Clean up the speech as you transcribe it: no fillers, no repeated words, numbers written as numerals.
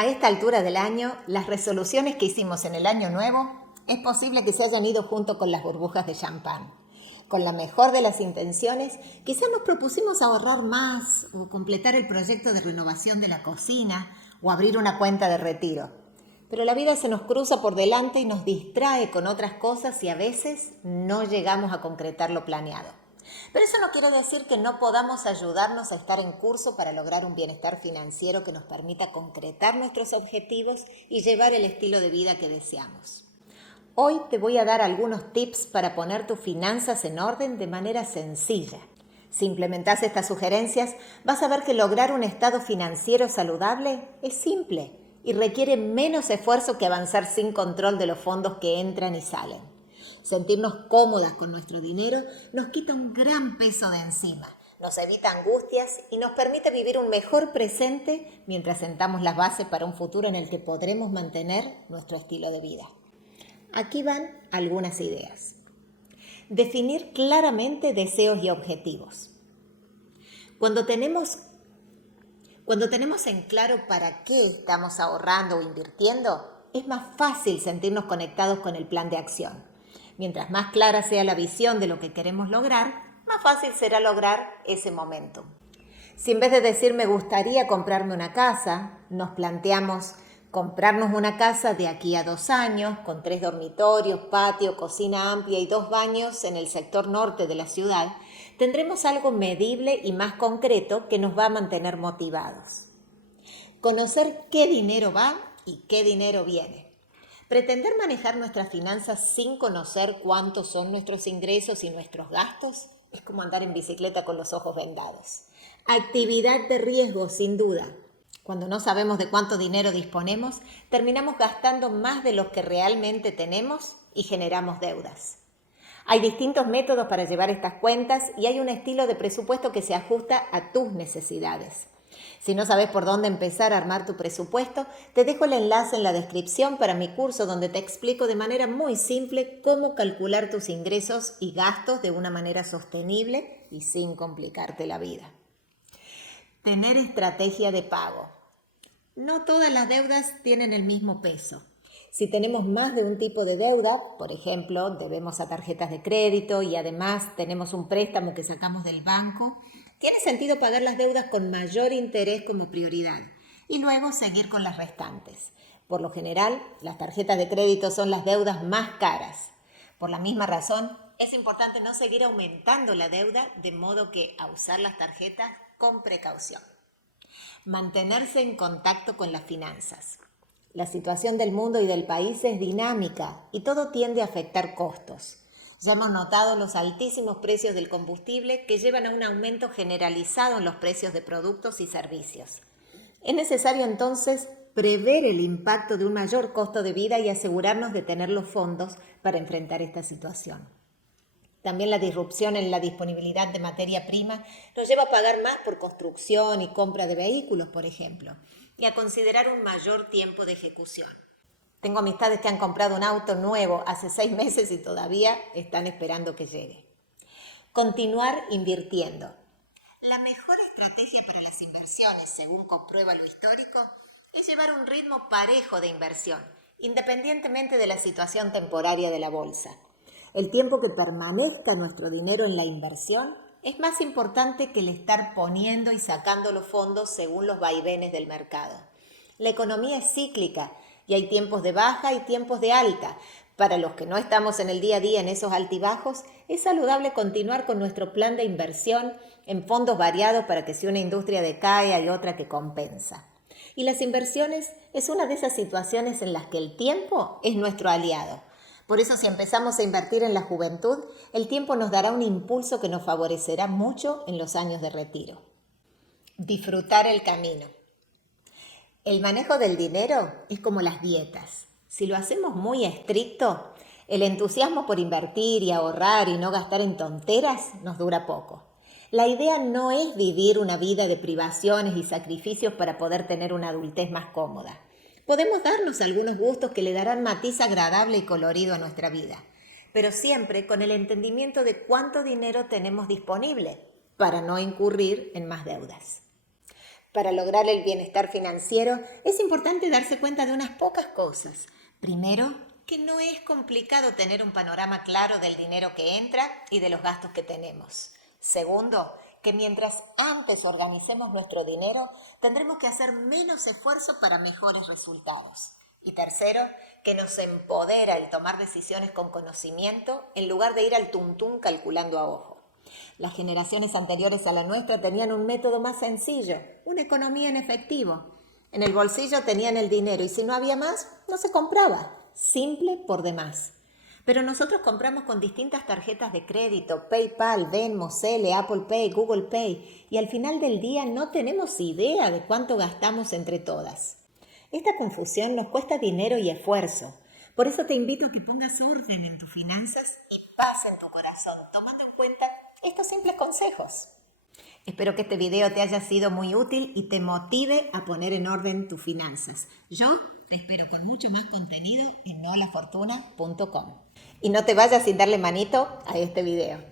A esta altura del año, las resoluciones que hicimos en el año nuevo es posible que se hayan ido junto con las burbujas de champán. Con la mejor de las intenciones, quizás nos propusimos ahorrar más o completar el proyecto de renovación de la cocina o abrir una cuenta de retiro. Pero la vida se nos cruza por delante y nos distrae con otras cosas y a veces no llegamos a concretar lo planeado. Pero eso no quiere decir que no podamos ayudarnos a estar en curso para lograr un bienestar financiero que nos permita concretar nuestros objetivos y llevar el estilo de vida que deseamos. Hoy te voy a dar algunos tips para poner tus finanzas en orden de manera sencilla. Si implementas estas sugerencias, vas a ver que lograr un estado financiero saludable es simple y requiere menos esfuerzo que avanzar sin control de los fondos que entran y salen. Sentirnos cómodas con nuestro dinero nos quita un gran peso de encima, nos evita angustias y nos permite vivir un mejor presente mientras sentamos las bases para un futuro en el que podremos mantener nuestro estilo de vida. Aquí van algunas ideas. Definir claramente deseos y objetivos. Cuando tenemos en claro para qué estamos ahorrando o invirtiendo, es más fácil sentirnos conectados con el plan de acción. Mientras más clara sea la visión de lo que queremos lograr, más fácil será lograr ese momento. Si en vez de decir me gustaría comprarme una casa, nos planteamos comprarnos una casa de aquí a 2 años, con 3 dormitorios, patio, cocina amplia y 2 baños en el sector norte de la ciudad, tendremos algo medible y más concreto que nos va a mantener motivados. Conocer qué dinero va y qué dinero viene. Pretender manejar nuestras finanzas sin conocer cuántos son nuestros ingresos y nuestros gastos es como andar en bicicleta con los ojos vendados. Actividad de riesgo, sin duda. Cuando no sabemos de cuánto dinero disponemos, terminamos gastando más de lo que realmente tenemos y generamos deudas. Hay distintos métodos para llevar estas cuentas y hay un estilo de presupuesto que se ajusta a tus necesidades. Si no sabes por dónde empezar a armar tu presupuesto, te dejo el enlace en la descripción para mi curso donde te explico de manera muy simple cómo calcular tus ingresos y gastos de una manera sostenible y sin complicarte la vida. Tener estrategia de pago. No todas las deudas tienen el mismo peso. Si tenemos más de un tipo de deuda, por ejemplo, debemos a tarjetas de crédito y además tenemos un préstamo que sacamos del banco, tiene sentido pagar las deudas con mayor interés como prioridad y luego seguir con las restantes. Por lo general, las tarjetas de crédito son las deudas más caras. Por la misma razón, es importante no seguir aumentando la deuda, de modo que a usar las tarjetas con precaución. Mantenerse en contacto con las finanzas. La situación del mundo y del país es dinámica y todo tiende a afectar costos. Ya hemos notado los altísimos precios del combustible que llevan a un aumento generalizado en los precios de productos y servicios. Es necesario entonces prever el impacto de un mayor costo de vida y asegurarnos de tener los fondos para enfrentar esta situación. También la disrupción en la disponibilidad de materia prima nos lleva a pagar más por construcción y compra de vehículos, por ejemplo, y a considerar un mayor tiempo de ejecución. Tengo amistades que han comprado un auto nuevo hace 6 meses y todavía están esperando que llegue. Continuar invirtiendo. La mejor estrategia para las inversiones, según comprueba lo histórico, es llevar un ritmo parejo de inversión, independientemente de la situación temporaria de la bolsa. El tiempo que permanezca nuestro dinero en la inversión es más importante que el estar poniendo y sacando los fondos según los vaivenes del mercado. La economía es cíclica y hay tiempos de baja y tiempos de alta. Para los que no estamos en el día a día en esos altibajos, es saludable continuar con nuestro plan de inversión en fondos variados para que si una industria decae hay otra que compensa. Y las inversiones es una de esas situaciones en las que el tiempo es nuestro aliado. Por eso si empezamos a invertir en la juventud, el tiempo nos dará un impulso que nos favorecerá mucho en los años de retiro. Disfrutar el camino. El manejo del dinero es como las dietas. Si lo hacemos muy estricto, el entusiasmo por invertir y ahorrar y no gastar en tonteras nos dura poco. La idea no es vivir una vida de privaciones y sacrificios para poder tener una adultez más cómoda. Podemos darnos algunos gustos que le darán matiz agradable y colorido a nuestra vida, pero siempre con el entendimiento de cuánto dinero tenemos disponible para no incurrir en más deudas. Para lograr el bienestar financiero es importante darse cuenta de unas pocas cosas. Primero, que no es complicado tener un panorama claro del dinero que entra y de los gastos que tenemos. Segundo, que mientras antes organicemos nuestro dinero, tendremos que hacer menos esfuerzo para mejores resultados. Y tercero, que nos empodera el tomar decisiones con conocimiento en lugar de ir al tuntún calculando a ojo. Las generaciones anteriores a la nuestra tenían un método más sencillo, una economía en efectivo. En el bolsillo tenían el dinero y si no había más, no se compraba. Simple por demás. Pero nosotros compramos con distintas tarjetas de crédito, PayPal, Venmo, Zelle, Apple Pay, Google Pay, y al final del día no tenemos idea de cuánto gastamos entre todas. Esta confusión nos cuesta dinero y esfuerzo. Por eso te invito a que pongas orden en tus finanzas y paz en tu corazón, tomando en cuenta estos simples consejos. Espero que este video te haya sido muy útil y te motive a poner en orden tus finanzas. Yo te espero con mucho más contenido en nolafortuna.com. Y no te vayas sin darle manito a este video.